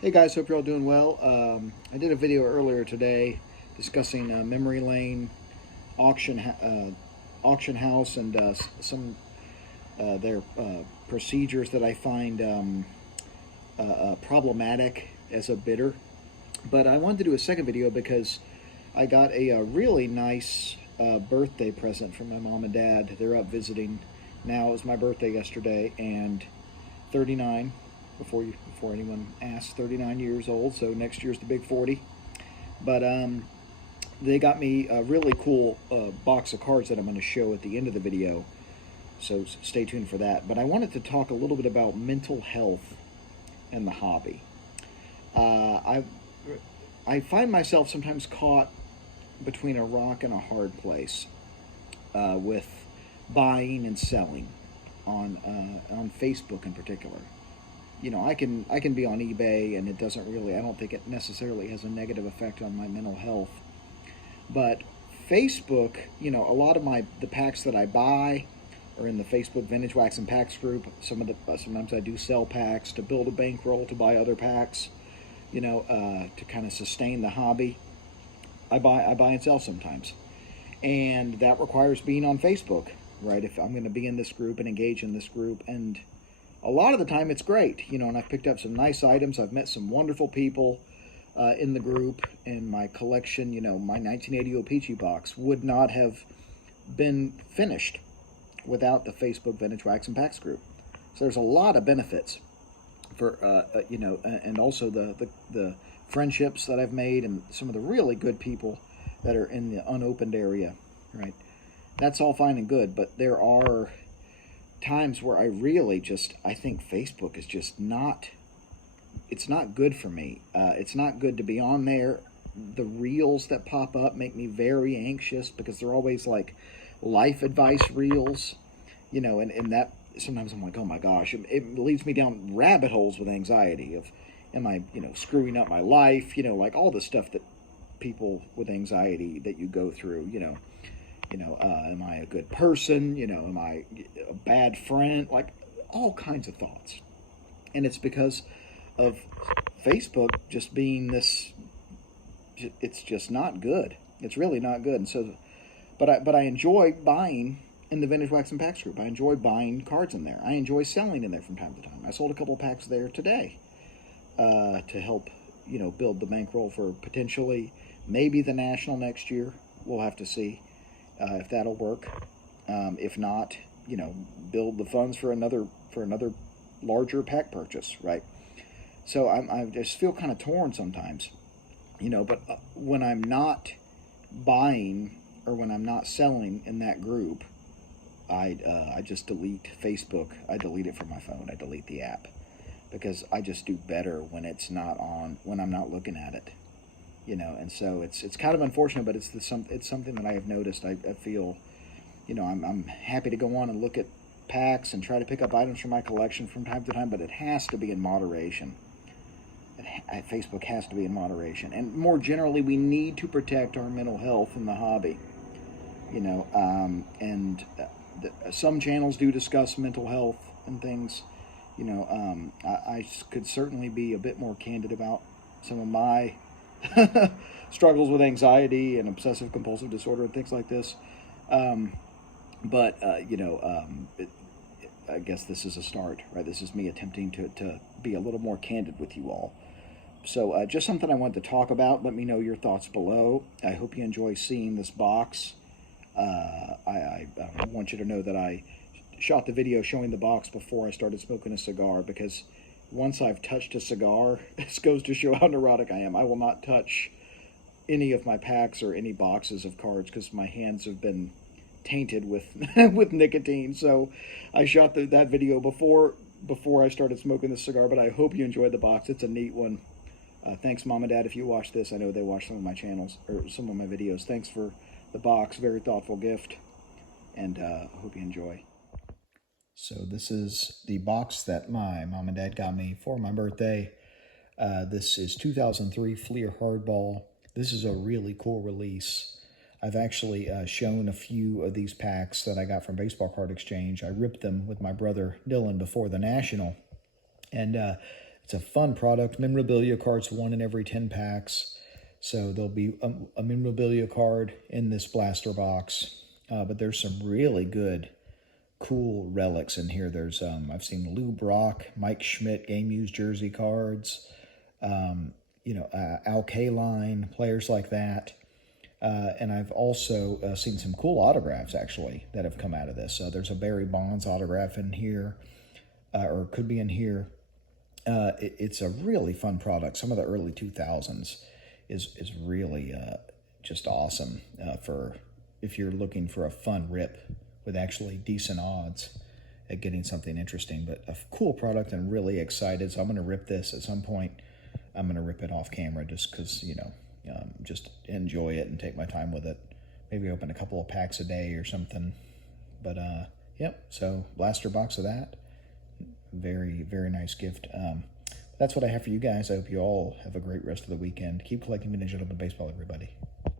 Hey guys, hope you're all doing well. I did a video earlier today discussing Memory Lane auction auction house and some their procedures that I find problematic as a bidder. But I wanted to do a second video because I got a really nice birthday present from my mom and dad. They're up visiting now. It was my birthday yesterday, and 39 before anyone asks, 39 years old, so next year's the big 40. But they got me a really cool box of cards that I'm going to show at the end of the video, so stay tuned for that. But I wanted to talk a little bit about mental health and the hobby. I find myself sometimes caught between a rock and a hard place with buying and selling on Facebook in particular. You know, I can be on eBay, and it doesn't really, I don't think it necessarily has a negative effect on my mental health. But Facebook, you know, a lot of the packs that I buy are in the Facebook Vintage Wax and Packs group. Sometimes I do sell packs to build a bankroll to buy other packs, you know, to kind of sustain the hobby. I buy and sell sometimes, and that requires being on Facebook, right? If I'm going to be in this group and engage in this group, and a lot of the time it's great, you know, and I've picked up some nice items. I've met some wonderful people in the group, and my collection, you know, my 1980 O-Pee-Chee box would not have been finished without the Facebook Vintage Wax and Packs group. So there's a lot of benefits for, you know, and also the friendships that I've made and some of the really good people that are in the unopened area, right? That's all fine and good, but there are times where I think Facebook is just not, it's not good for me. It's not good to be on there. The reels that pop up make me very anxious because they're always like life advice reels, you know, and that sometimes I'm like, oh my gosh, it leads me down rabbit holes with anxiety of, am I, you know, screwing up my life, you know, like all the stuff that people with anxiety that you go through, am I a good person? You know, am I a bad friend? Like all kinds of thoughts. And it's because of Facebook just being this, it's just not good. It's really not good. And so, but I enjoy buying in the Vintage Wax and Packs group. I enjoy buying cards in there. I enjoy selling in there from time to time. I sold a couple of packs there today to help, you know, build the bankroll for potentially maybe the National next year. We'll have to see if that'll work. If not, you know, build the funds for another larger pack purchase, right? So I just feel kind of torn sometimes, you know. But when I'm not buying or when I'm not selling in that group, I just delete Facebook. I delete it from my phone. I delete the app because I just do better when it's not on, when I'm not looking at it, you know. And so it's kind of unfortunate, but it's something that I have noticed. I feel, you know, I'm happy to go on and look at packs and try to pick up items from my collection from time to time, but it has to be in moderation. Facebook has to be in moderation, and more generally, we need to protect our mental health in the hobby, you know. Some channels do discuss mental health and things, you know. I could certainly be a bit more candid about some of my struggles with anxiety and obsessive compulsive disorder and things like this. Um, but I guess this is a start, right? This is me attempting to be a little more candid with you all. So just something I wanted to talk about. Let me know your thoughts below. I hope you enjoy seeing this box. I want you to know that I shot the video showing the box before I started smoking a cigar, because once I've touched a cigar, this goes to show how neurotic I am. I will not touch any of my packs or any boxes of cards because my hands have been tainted with with nicotine. So I shot that video before I started smoking the cigar. But I hope you enjoyed the box. It's a neat one. Thanks, Mom and Dad, if you watch this. I know they watch some of my channels or some of my videos. Thanks for the box. Very thoughtful gift, and I hope you enjoy. So this is the box that my mom and dad got me for my birthday. This is 2003 Fleer Hardball. This is a really cool release. I've actually shown a few of these packs that I got from Baseball Card Exchange. I ripped them with my brother Dylan before the National. And It's a fun product. Memorabilia cards, 1 in every 10 packs. So there'll be a memorabilia card in this blaster box. But there's some really good, cool relics in here. There's I've seen Lou Brock, Mike Schmidt game used jersey cards. Al Kaline, players like that. And I've also seen some cool autographs, actually, that have come out of this. There's a Barry Bonds autograph in here, or could be in here. It's a really fun product. Some of the early 2000s is really just awesome for if you're looking for a fun rip with actually decent odds at getting something interesting. But a cool product, and really excited. So I'm going to rip this at some point. I'm going to rip it off camera just because, just enjoy it and take my time with it. Maybe open a couple of packs a day or something. But, yep, so blaster box of that. Very, very nice gift. That's what I have for you guys. I hope you all have a great rest of the weekend. Keep collecting vintage gentleman baseball, everybody.